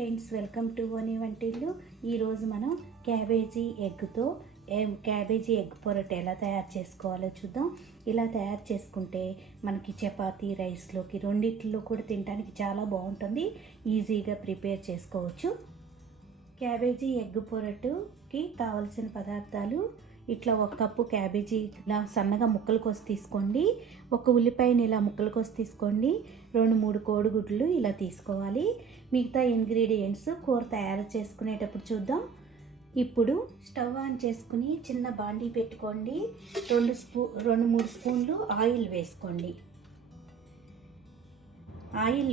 Friends, welcome to వని వంటిల్లు. ఈరోజు మనం క్యాబేజీ ఎగ్ పొరట ఎలా తయారు చేసుకోవాలో చూద్దాం. ఇలా తయారు చేసుకుంటే మనకి చపాతీ, రైస్లోకి రెండిట్లో కూడా తినడానికి చాలా బాగుంటుంది. ఈజీగా ప్రిపేర్ చేసుకోవచ్చు. క్యాబేజీ ఎగ్ పొరటుకి కావలసిన పదార్థాలు: ఇట్లా 1 కప్పు క్యాబేజీ ఇలా సన్నగా ముక్కలు కోసి తీసుకోండి. 1 ఉల్లిపాయని ఇలా ముక్కలు కోసి తీసుకోండి. 2-3 కోడిగుడ్లు ఇలా తీసుకోవాలి. మిగతా ఇంగ్రీడియంట్స్ కూర తయారు చేసుకునేటప్పుడు చూద్దాం. ఇప్పుడు స్టవ్ ఆన్ చేసుకుని చిన్న బాండీ పెట్టుకోండి. 2-3 స్పూన్లు ఆయిల్ వేసుకోండి. ఆయిల్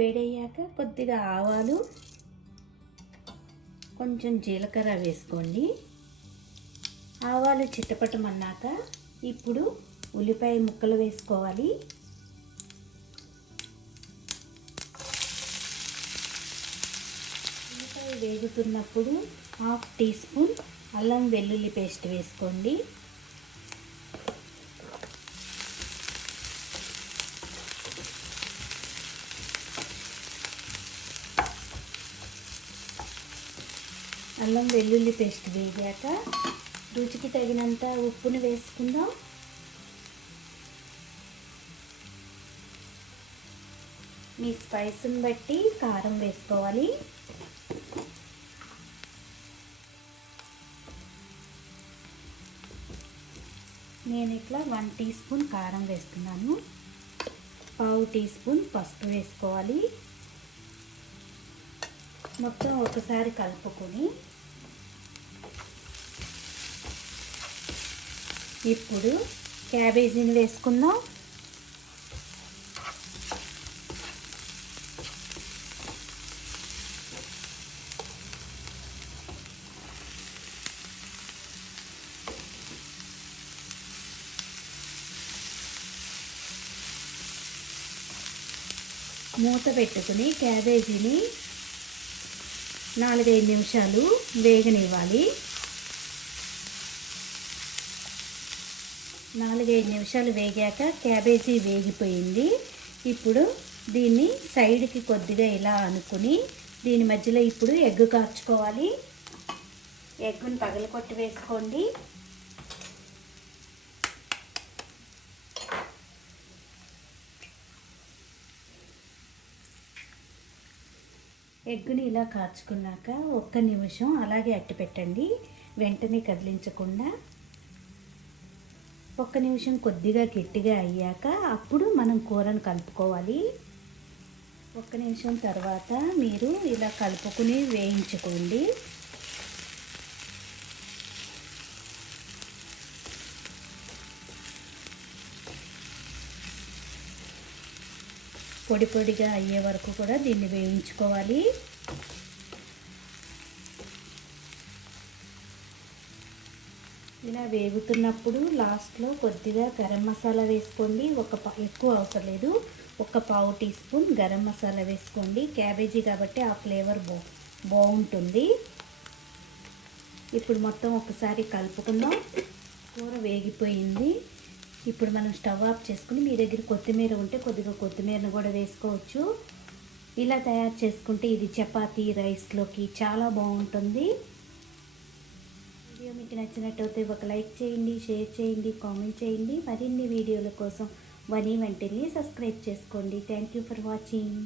వేడయ్యాక కొద్దిగా ఆవాలు, కొంచెం జీలకర్ర వేసుకోండి. ఆవాలు చిట్టపట్టమన్నాక ఇప్పుడు ఉల్లిపాయ ముక్కలు వేసుకోవాలి. ఉల్లిపాయ వేగుతున్నప్పుడు 1/2 టీ స్పూన్ అల్లం వెల్లుల్లి పేస్ట్ వేసుకోండి. అల్లం వెల్లుల్లి పేస్ట్ వేగాక రుచికి తగినంత ఉప్పును వేసుకుందాం. మీ స్పైస్ని బట్టి కారం వేసుకోవాలి. నేను ఇట్లా 1 టీ స్పూన్ కారం వేస్తున్నాను. 1/2 టీ స్పూన్ పసుపు వేసుకోవాలి. మొత్తం ఒకసారి కలుపుకొని ఇప్పుడు క్యాబేజీని వేసుకుందాం. మూత పెట్టుకుని క్యాబేజీని 4-5 నిమిషాలు వేగనివ్వాలి. 4-5 నిమిషాలు వేగాక క్యాబేజీ వేగిపోయింది. ఇప్పుడు దీన్ని సైడ్కి కొద్దిగా ఇలా అనుకుని దీని మధ్యలో ఇప్పుడు ఎగ్ కార్చుకోవాలి. ఎగ్గుని పగలకొట్టి వేసుకోండి. ఎగ్గుని ఇలా కార్చుకున్నాక 1 నిమిషం అలాగే అట్టి పెట్టండి. వెంటనే కదిలించకుండా 1 నిమిషం కొద్దిగా గట్టిగా అయ్యాక అప్పుడు మనం కూరను కలుపుకోవాలి. 1 నిమిషం తర్వాత మీరు ఇలా కలుపుకుని వేయించుకోండి. పొడి పొడిగా అయ్యే వరకు కూడా దీన్ని వేయించుకోవాలి. ఇలా వేగుతున్నప్పుడు లాస్ట్లో కొద్దిగా గరం మసాలా వేసుకోండి. ఎక్కువ అవసరం లేదు. 1/4 టీ స్పూన్ గరం మసాలా వేసుకోండి. క్యాబేజీ కాబట్టి ఆ ఫ్లేవర్ బాగుంటుంది. ఇప్పుడు మొత్తం ఒకసారి కలుపుకుందాం. కూర వేగిపోయింది. ఇప్పుడు మనం స్టవ్ ఆఫ్ చేసుకుని మీ దగ్గర కొత్తిమీర ఉంటే కొద్దిగా కొత్తిమీరను కూడా వేసుకోవచ్చు. ఇలా తయారు చేసుకుంటే ఇది చపాతీ, రైస్లోకి చాలా బాగుంటుంది. వీడియో మీకు నచ్చినట్టయితే ఒక లైక్ చేయండి, షేర్ చేయండి, కామెంట్ చేయండి. మరిన్ని వీడియోల కోసం వని వంటిల్ని సబ్స్క్రైబ్ చేసుకోండి. Thank you for watching.